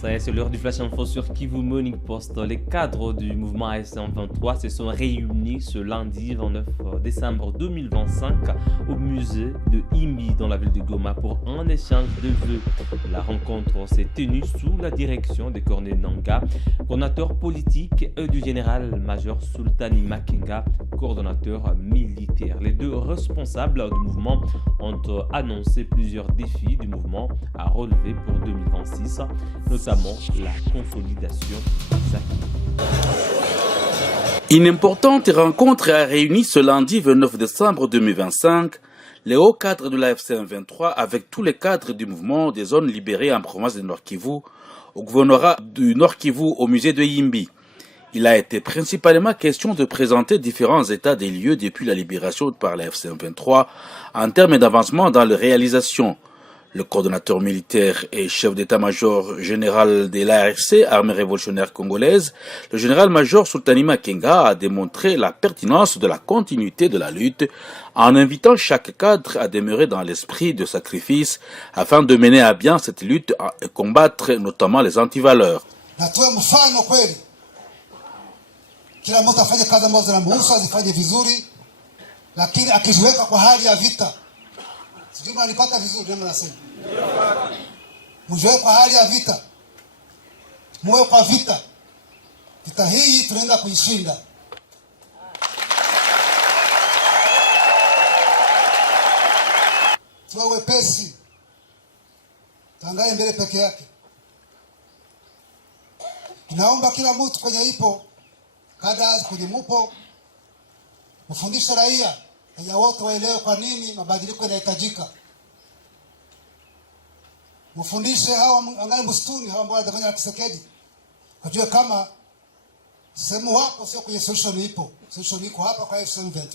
Ça y est, c'est l'heure du Flash Info sur Kivu Morning Post. Les cadres du mouvement AFC 23 se sont réunis ce lundi 29 décembre 2025 au musée de Imbi dans la ville de Goma pour un échange de vœux. La rencontre s'est tenue sous la direction de Corneille Nangaa, coordonnateur politique, et du général-major Sultani Makenga, coordonnateur militaire. Les deux responsables du mouvement ont annoncé plusieurs défis du mouvement à relever pour 2026, notamment la consolidation des acquis. Une importante rencontre a réuni ce lundi 29 décembre 2025 les hauts cadres de l'AFC 23 avec tous les cadres du mouvement des zones libérées en province de Nord Kivu au gouvernorat du Nord Kivu au musée de Imbi. Il a été principalement question de présenter différents états des lieux depuis la libération par l'AFC 23 en termes d'avancement dans les réalisations. Le coordonnateur militaire et chef d'état-major général de l'ARC, Armée révolutionnaire congolaise, le général-major Sultani Makenga a démontré la pertinence de la continuité de la lutte en invitant chaque cadre à demeurer dans l'esprit de sacrifice afin de mener à bien cette lutte et combattre notamment les antivaleurs. Kila mtu afanye kazi ambazo zinamhusu azifanye vizuri, lakini akijiweka kwa hali ya vita. Sijui mnanipata vizuri ndio nasema. Mjiweke kwa hali ya vita. Muwe kwa vita. Vita hii tunaenda kuishinda. Tuwe wepesi. Tangaye mbele peke yake. Naomba kila mtu kwenye ipo kada kwenye mupo mfundishe raia wote waelewe kwa nini mabadiliko yanahitajika. Mfundishe hawa angalau msituni hawa ambao wanafanya na Kisekedi wajue kama sehemu wapo sio kwenye solution ipo. Solution iko hapa kwa AFC 23.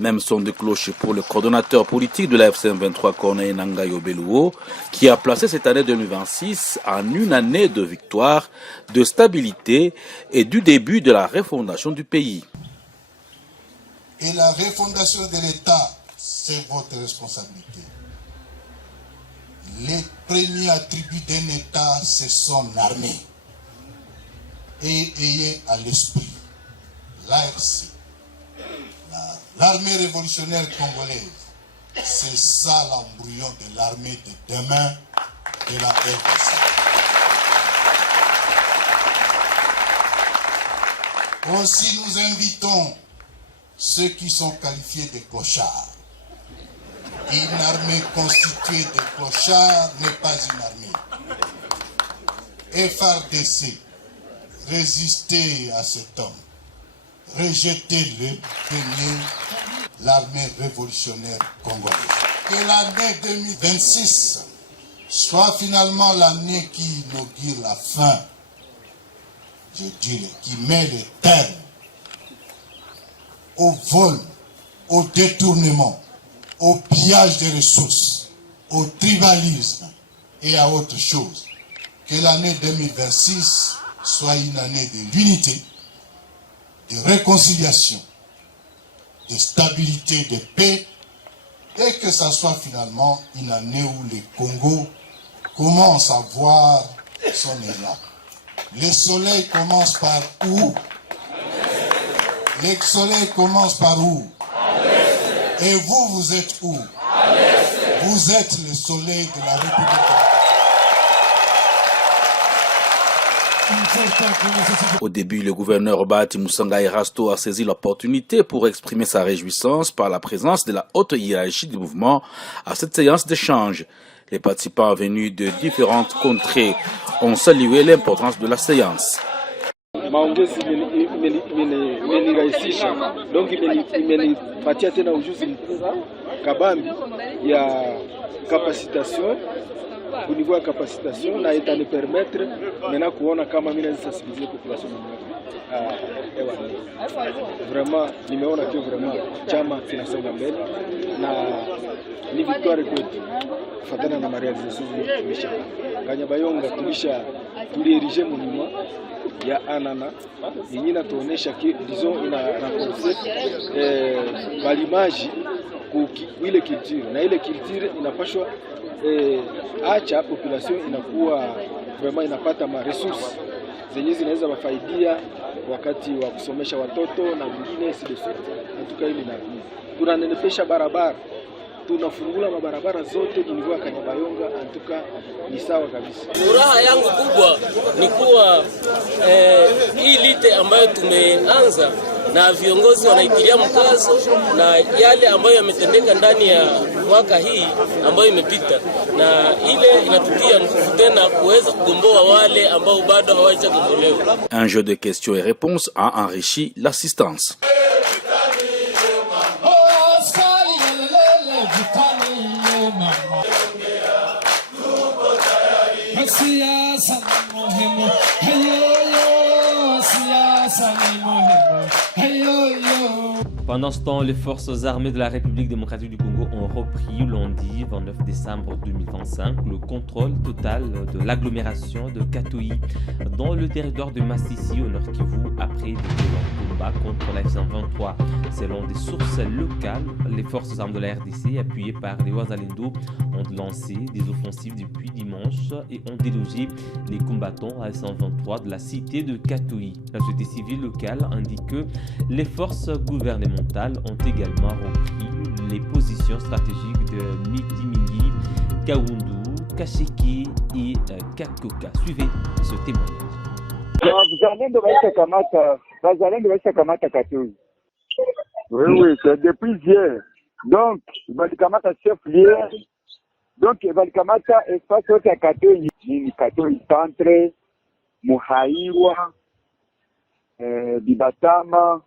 Même son de cloche pour le coordonnateur politique de la FC 23, Corneille Nangaa Yobeluo, qui a placé cette année 2026 en une année de victoire, de stabilité et du début de la refondation du pays. Et la refondation de l'État, c'est votre responsabilité. Les premiers attributs d'un État, c'est son armée. Et ayez à l'esprit l'ARC. L'armée révolutionnaire congolaise, c'est ça l'embryon de l'armée de demain de la RDC. Aussi, nous invitons ceux qui sont qualifiés de clochards. Une armée constituée de clochards n'est pas une armée. FRDC, résistez à cet homme. Rejetez-le, prenez l'armée révolutionnaire congolaise. Que l'année 2026 soit finalement l'année qui inaugure la fin, je dirais, qui met le terme au vol, au détournement, au pillage des ressources, au tribalisme et à autre chose. Que l'année 2026 soit une année de l'unité, de réconciliation, de stabilité, de paix, et que ça soit finalement une année où le Congo commence à voir son élan. Le soleil commence par où? Le soleil commence par où? Et vous, vous êtes où? Vous êtes le soleil de la République. Au début, le gouverneur Bahati Musanga Erasto a saisi l'opportunité pour exprimer sa réjouissance par la présence de la haute hiérarchie du mouvement à cette séance d'échange. Les participants venus de différentes contrées ont salué l'importance de la séance. Maongezi imenirahisisha, donc imenipatia tena ujuzi kabambi ya capacitation au niveau de capacitation na itani permettre maintenant kuona kama mimi naweza sensibiliser population vraiment nimeona que vraiment chama kinasonga mbele na ni victoire kwetu kufuatana na marealization tulisha Kanyabayonga tulierige monument ya Anana yenye inatuonesha disons ina renforcer l'image ile culture na ile culture inapashwa acha population inakuwa vraiment inapata ma resources zenye zinaweza wafaidia wakati wa kusomesha watoto na vingine si de suite. Natuka hili na tunanenepesha barabara, tunafungula mabarabara zote jimvua Kanyabayonga, antuka ni sawa kabisa. Furaha yangu kubwa ni kuwa hii lite ambayo tumeanza na viongozi wanaitilia mkazo na yale ambayo yametendeka ndani ya mwaka hii ambayo imepita, na ile inatutia nguvu tena kuweza kugomboa wale ambao bado hawajagombolewa. Un jeu de questions et réponses a enrichi l'assistance. Pendant ce temps, les forces armées de la République démocratique du Congo ont repris lundi 29 décembre 2025 le contrôle total de l'agglomération de Katoyi dans le territoire de Massissi au Nord Kivu après des violents combats contre la F-123. Selon des sources locales, les forces armées de la RDC appuyées par les Wazalendo ont lancé des offensives depuis dimanche et ont délogé les combattants à F-123 de la cité de Katoyi. La société civile locale indique que les forces gouvernementales ont également repris les positions stratégiques de Mitimingi, Kaundu, Kashiki et Kakoka. Suivez ce témoignage. Oui, c'est depuis hier. Donc, Balikamata chef-lieu. Donc, Balikamata espace au Katoyi, Katoyi centre, Muhaiwa, Bibatama.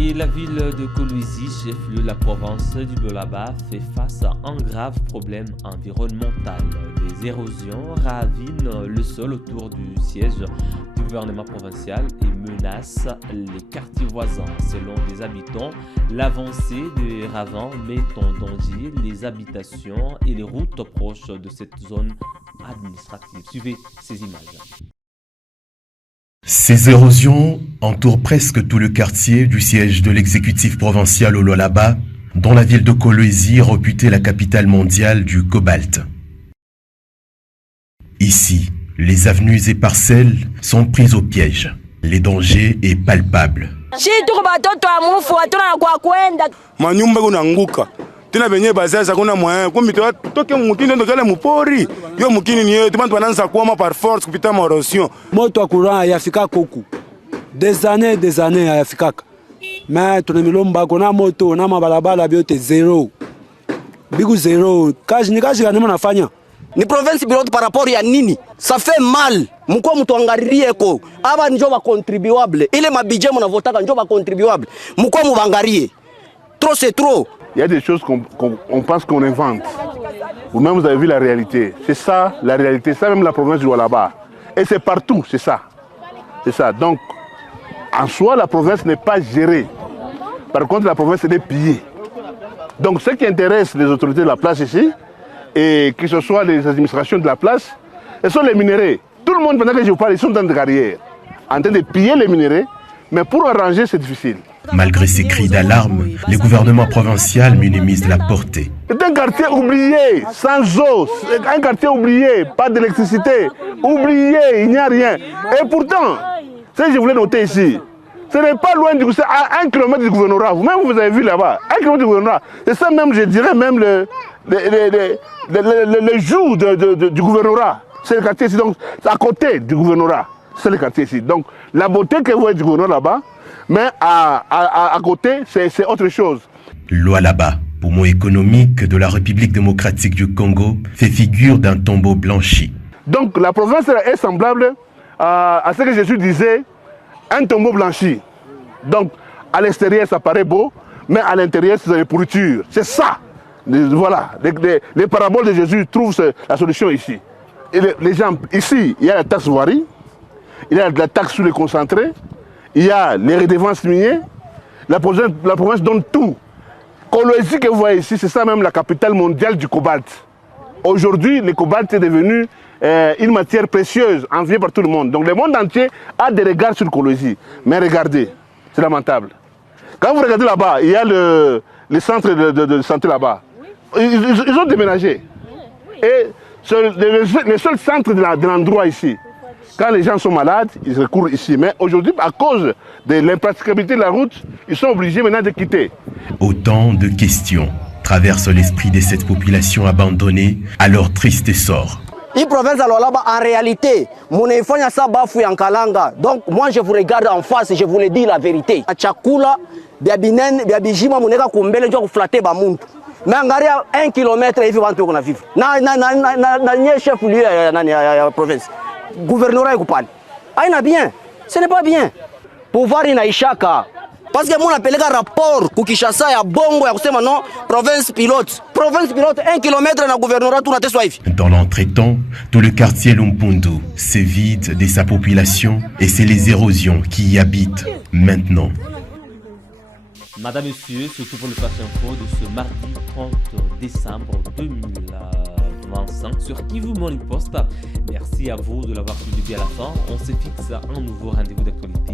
Et la ville de Kolwezi, chef-lieu de la province du Bolaba, fait face à un grave problème environnemental. Des érosions ravinent le sol autour du siège du gouvernement provincial et menacent les quartiers voisins. Selon les habitants, l'avancée des ravins met en danger les habitations et les routes proches de cette zone administrative. Suivez ces images. Ces érosions entourent presque tout le quartier du siège de l'exécutif provincial au Lualaba, dont la ville de Kolwezi est réputée la capitale mondiale du cobalt. Ici, les avenues et parcelles sont prises au piège. Le danger est palpable. Manyumba kunanguka. Tena benye bazaza kuna moyen kumbi toke mukini ndo kale mupori yo mukini ni yetu bantu bananza kuama par force kupita erosion. Moto akura yafika koku des années yafika mais tunamilomba kuna moto na mabalabala byote zero bigu zero kazi gani mnafanya ni province bilote par rapport ya nini ça fait mal mko mtuangalie ko aba njo ba contribuable ile mabije mnavotaka njo ba contribuable mko mubangalie trop c'est trop. Il y a des choses qu'on pense qu'on invente. Vous-même, vous avez vu la réalité. C'est ça, la réalité. C'est même la province du Lualaba. Et c'est partout, c'est ça. C'est ça. Donc, en soi, la province n'est pas gérée. Par contre, la province est pillée. Donc, ce qui intéresse les autorités de la place ici, et que ce soit les administrations de la place, ce sont les minéraux. Tout le monde, pendant que je vous parle, ils sont dans des carrières, en train de piller les minéraux. Mais pour arranger, c'est difficile. Malgré ces cris d'alarme, le gouvernement provincial minimise la portée. C'est un quartier oublié, sans eau, un quartier oublié, pas d'électricité, oublié, il n'y a rien. Et pourtant, ce que je voulais noter ici, ce n'est pas loin du c'est à 1 km du gouvernorat. Vous-même, vous avez vu là-bas, 1 km du gouvernorat. C'est ça même, je dirais même le jour du gouvernorat. C'est le quartier ici, donc c'est à côté du gouvernorat. C'est le quartier ici. Donc la beauté que vous voyez du gouvernorat là-bas, mais à côté, c'est autre chose. Lualaba, poumon économique de la République démocratique du Congo, fait figure d'un tombeau blanchi. Donc la province est semblable à ce que Jésus disait, un tombeau blanchi. Donc à l'extérieur, ça paraît beau, mais à l'intérieur, c'est la pourriture. C'est ça. Voilà, les paraboles de Jésus trouvent la solution ici. Et les gens, ici, il y a la taxe voirie, il y a la taxe sur les concentrés, il y a les redevances minières, la province donne tout. Kolwezi que vous voyez ici, c'est ça même la capitale mondiale du cobalt. Aujourd'hui, le cobalt est devenu une matière précieuse, enviée par tout le monde. Donc le monde entier a des regards sur Kolwezi. Mais regardez, c'est lamentable. Quand vous regardez là-bas, il y a le centre de santé là-bas. Ils ont déménagé. Et c'est le seul centre de l'endroit ici. Quand les gens sont malades, ils recourent ici. Mais aujourd'hui, à cause de l'impraticabilité de la route, ils sont obligés maintenant de quitter. Autant de questions traversent l'esprit de cette population abandonnée à leur triste sort. Hii province ya Lualaba, en réalité, munaifanya sa bafu ya Nkalanga. Donc, moi, je vous regarde en face, je vous le dis la vérité. Chakula, bia binene, bia bijima, muneka kumbele, njo kuflate ba muntu. Mais angaria 1 kilomètre hivi wantu kuna vivre. Na nye chef lieu ya province. Gouvernorat ekupali. Aina bien. Ce n'est pas bien. Pouvoir inaishaka. Parce que moi napeleka rapport kukishasa ya bongo ya kusema non province pilote. Province pilote 1 kilomètre na gouvernorat tunateswa hivi. Dans l'entretemps, tout le quartier Lumpundu se vide de sa population et c'est les érosions qui y habitent maintenant. Madame, Monsieur, c'est tout pour le Flash Info de ce mardi 30 décembre 2025 sur Kivu Morning Post. Merci à vous de l'avoir suivi à la fin. On se fixe un nouveau rendez-vous d'actualité